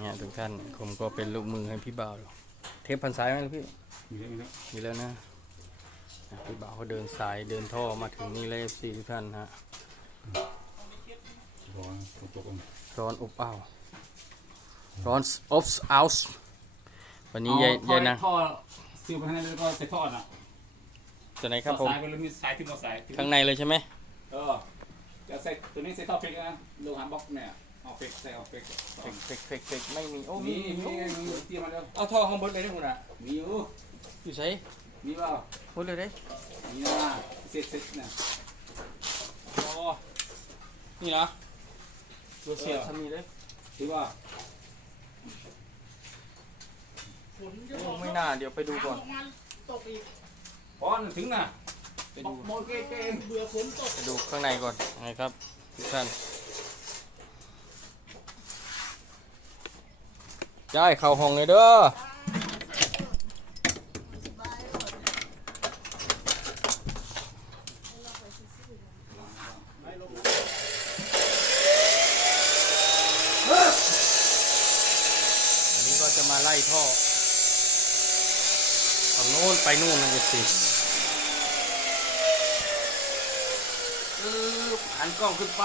เนี่ยทุกท่านผมก็เป็นลูกมือให้พี่บ่าวเทปพันสายไหมลูกพี่มีเรื่องนี้มีแล้วนะอะพี่บ่าวเขาเดินสายเดินท่อมาถึงนี่เลยสี่ทุกท่านฮะร้อนฝนตกลงร้อนอบอ้าวร้อนอบอ้าววันนี้ยายยายนะท่อซิลไปข้างในแล้วก็ใส่ท่อน่ะตัวไหนครับผมสายไปแล้วมีสายที่มอสายข้างในเลยใช่ไหมเออจะใส่ตัวนี้ใส่ท่อเฟกนะโลหะบล็อกเนี่ย เอาเฟกใส่เอาเฟกเฟกเฟกเฟกเฟกไม่มี โอ้มีมีมีเตรียมมาแล้วเอาท่อข้างบนเลยได้คุณอะมีอยู่อยู่ใช้มีเปล่าพูดเลยได้มีนะเสร็จเสร็จเนี่ยอ๋อนี่นะตัวเสียบทำนี่เลยถือว่าฝนจะโอ้ตกไม่น่า เดี๋ยวไปดูก่อนน้ำมันตกอีกพอถึงน่ะไปดูโมเกเกงเบื่อฝนตก ไปดูข้างในก่อนนะครับทุกท่าน ย้ายเข้าห้องเลยเด้ออันนี้ก็จะมาไล่ท่อฝั่งโน้นไปนู่นนะสิปึ๊บหันกล้องขึ้นไป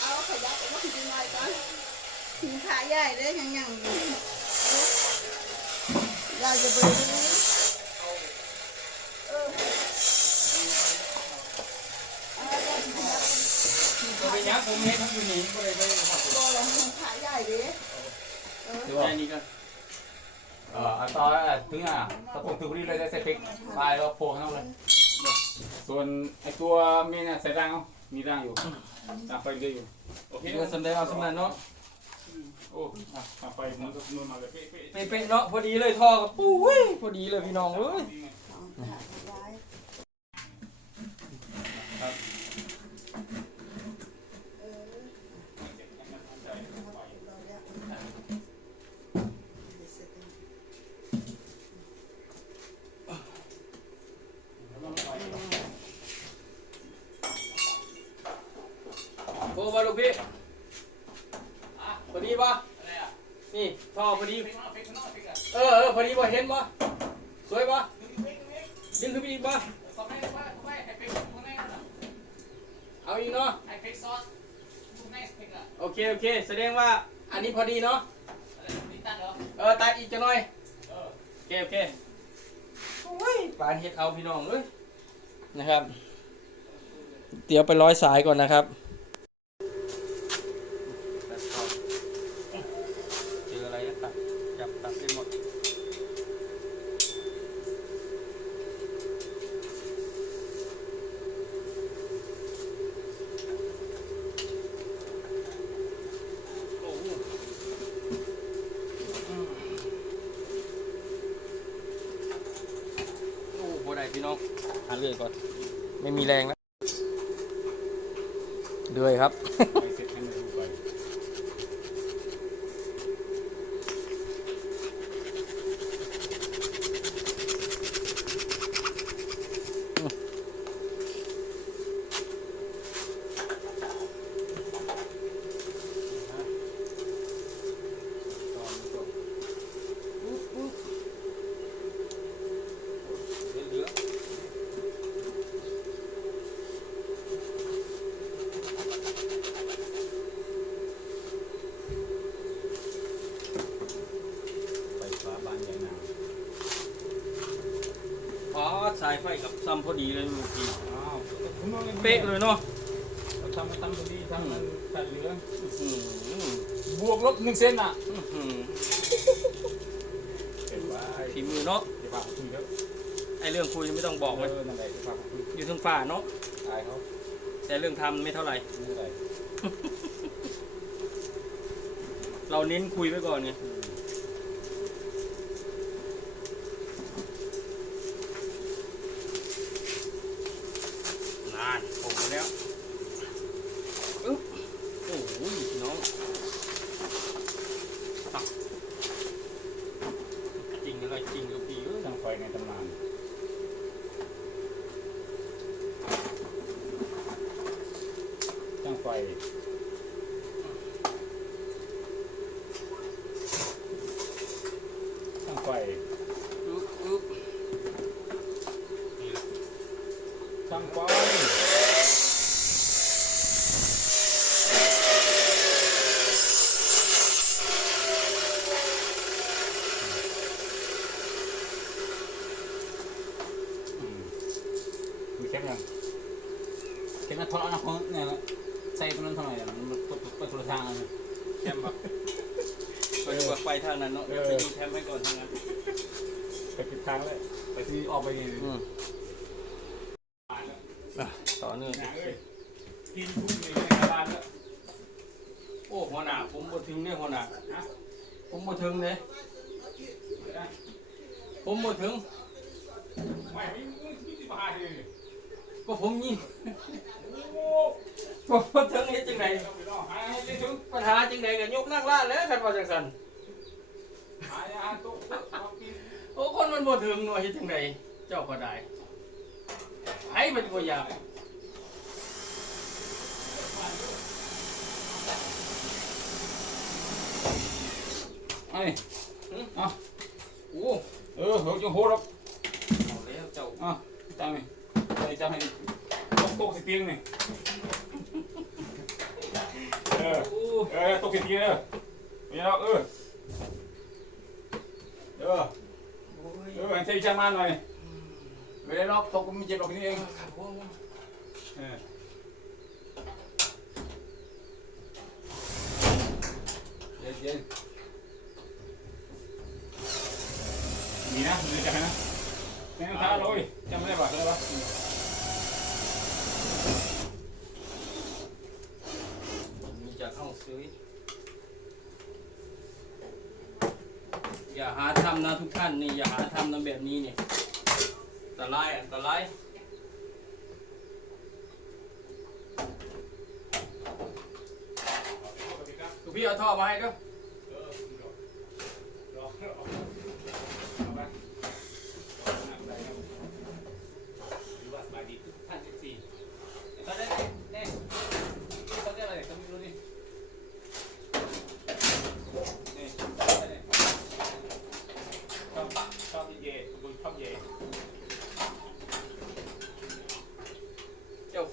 เอาขยับออกมาทีหน่อยก่อนถึงขาใหญ่เลยยังยังเราจะไปดูเออเอาเราจะขยับ ตัวเป็นยักษ์ผมเห็นอยู่นี่ก็เลยไม่ได้ขับ ตัวเราให้ขาใหญ่ดิเออ ดูแค่นี้ก็ เออเอาต่อ ถึงอะตะตุกตุกนี่เลยได้ใส่เฟกไปแล้วโผล่ข้างนอกเลย ส่วนไอตัวมีเนี่ยใส่ร่างเอามีร่างอยู่ตามไปเรื่อยอยู่โอเคเงินสำเร็จเอาสำเร็จเนาะโอ้อะตามไปเหมือนกับนวลมาเลยเป๊ะเป๊ะเป๊ะๆเนาะพอดีเลยท่อกับปุ้ยพอดีเลยพี่น้องเอ้ยขาใหญ่เออเราเนี่ยเสร็จแล้ว พี่อะพอดีปะนี่ท่อพอดีเออเออพอดีปะเห็นปะสวยปะดึงขึ้นไปอีกปะเอาอีกเนาะโอเคโอเค แสดงว่าอันนี้พอดีเนาะเออตัดอีกจะหน่อยโอเคโอเคโอ้ยปานเฮ็ดเอาพี่น้องเลยนะครับ เดี๋ยวไปร้อยสายก่อนนะครับ เจออะไรก็ตัดจับตัดได้หมดโอ้โหอืมโอ้โหได้พี่น้องหา เรื่อยก่อน ไม่มีแรงแล้วเดือยครับ ไปเสร็จให้มันดูไป ไฟฟ้าบ้านใหญ่นา อ๋อสาย ไฟกับซ้ำพอดีเลยเมื่อกี้อ้าวคุณมองยังไงเป๊ะเลยเนาะเราทำมาตั้งตรงนี้ทำมันตัดเหลืออื้อหือบวกลบหนึ่งเซนอะอื้อหือเห็นว่าฝีมือเนาะเดี๋ยวพาคุยแล้วไอเรื่องคุยไม่ต้องบอกเอเลยอนั่นแหละเดี๋ยวพาคุยอยู่ทั้งฝ่าเนาะตายเขาแต่เรื่องทำไม่เท่าไหร่ไม่เป็นไรเราเน้นคุยไว้ก่อนไงนานโอ้โหแล้วอึ๊บโอ้โหน้อง จริงอะไรจริงกับพี่เอ้ย ช่างไฟในตำนานช่างไฟช่างไฟ อึ๊บอึ๊บนี่แหละ ช่างไฟอืมมี เข้มยังเข้มนะทอดเอานะคนเนี่ยใส่ตรงนั้นเท่าไหร่อะมันเปิดเปิดโทรทางเลยแคมปะไปดูว่าไปทางนั้นเนาะเดี๋ยวไปดูแคมให้ก่อนทางนั้นไปผิดทางเลยไปที่ออกไปนี่อืมอะต่อเนื่องหนังเอ้ยกินทุกอย่างในบ้านแล้วโอ้หัวหน้าผมบ่ถึงเนี่ยหัวหน้านะผมบ่ถึงเลยเดี๋ยวนะผมบ่ถึงไม่ไม่ไม่ไม่ติดบ้าเลย ก็ผมยิงโอ้ผมบ่ถึงเฮ็ดจังไดต้องไปรอหาให้ได้ถึงปัญหาจังไดก็ยกนั่งล่าแล้วกันว่าจังซั่นหาหาตุ๊กเอากินโอ้คนมันบ่ถึงเนาะเฮ็ดจังไดเจ้าก็ได้ไผมันก็อยากไอ้เอาโอ้เออเดี๋ยวจะโหดหรอกเอาแล้วเจ้าอะจังนี่ใส่ จังให้ตกตกสิเตียงนี่เออโอ้เออตกสิเตียงเออไม่เอาเออเออโอ้ยเออใส่จังมันหน่อยไม่ได้หรอกตกมันไม่เจ็บหรอกนี่เองครับผมเออเย็นเย็นมีนะมีจังนะแม่งท้าเลยจำไม่ได้ป่ะอะไรวะ มีจากห้องซื้อ อย่าหาทำนะทุกท่านนี่อย่าหาทำนะแบบนี้นี่อันตรายอันตรายลูกพี่เอาท่อมาให้ด้วย เจ้า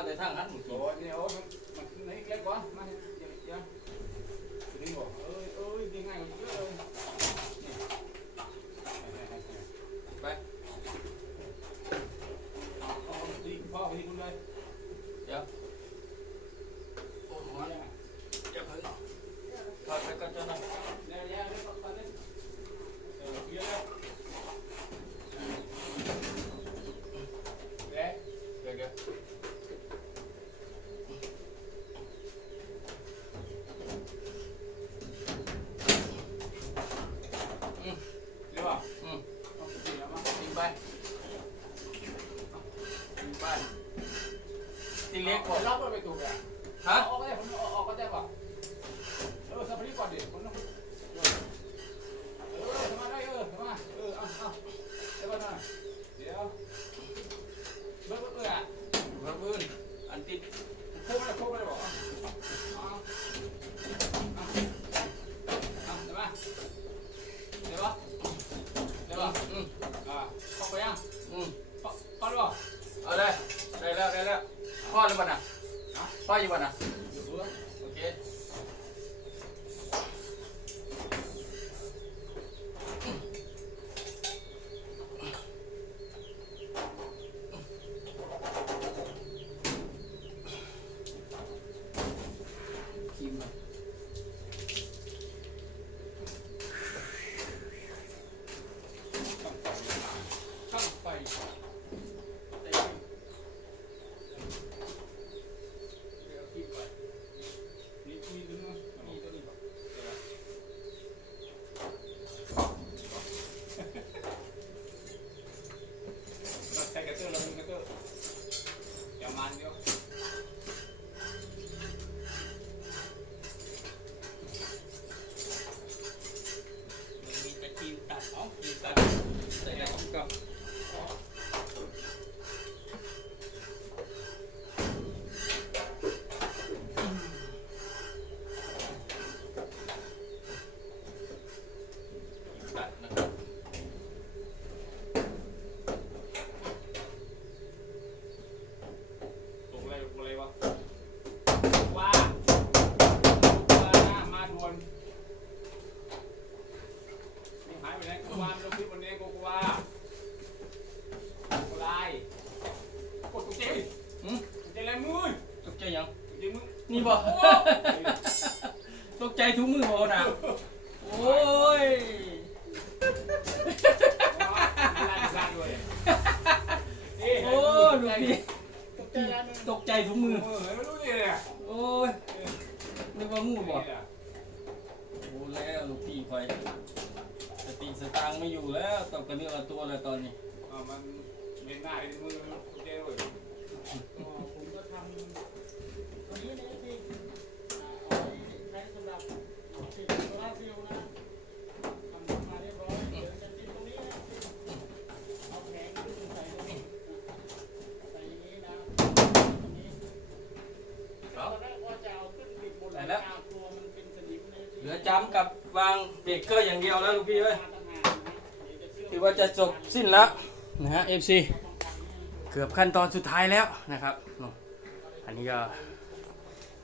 ผู้สอนมาแต่ทางนั้นเมื่อกี้ไปเดี๋ยวโอ้โหอย่าเพิ่งถอดไปก่อนเจ้าหน่อยเดี๋ยวเดี๋ยว อืมทิ้งไปทิ้งไปตี เล็กกว่ารับไปถูกอะฮะออกก็ได้ผมออกก็ได้ป่ะเออสัปดาห์ก่อนดิผมต้องเออมาได้เออมาเออเอาเอาเดี๋ยวก่อนนะเดี๋ยว ลูกพี่ตกใจแล้วนึงตกใจทุกมือ เออไม่รู้ดิเนี่ยโอ้ยนึกว่างูบ่โอ้แล้วลูกพี่คอยสติสตางค์ไม่อยู่แล้วตกกระเนื้อละตัวแล้วตอนนี้อ่ามันเป็นหน้าเป็นมือเจ๊เลยอ๋อผมก็ทำตัวนี้นะที่อ่าเอาไว้ใช้สำหรับติดโซลาร์เซลล์นะทำมาเรียบร้อยเดี๋ยวจะติดตรงนี้นะเอาแผงขึ้นใส่ตรงนี้ใส่อย่างนี้นะตรงนี้ตอนแรกว่าจะเอาขึ้นติดบนหลังคากลัวมันเป็นสนิมเลย เหลือจ้ำกับวางเบรกเก อย่างเดียวแล้วลูกพี่เอ้ยมาตั้งนานนะเดี๋ยวจะเชื่อมถือว่าจะจบสิ้นแล้วนะฮะ FC เกือบขั้นตอนสุดท้ายแล้วนะครับ อันนี้ก็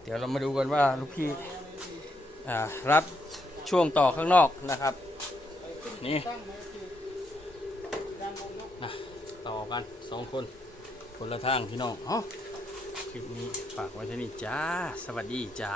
เดี๋ยวเรามาดูกันว่าลูกพี่รับช่วงต่อข้างนอกนะครับ นี่นะต่อกันสองคนคนละทางพี่น้องอ๋อคลิปนี้ฝากไว้เท่นี้จ้า สวัสดีจ้า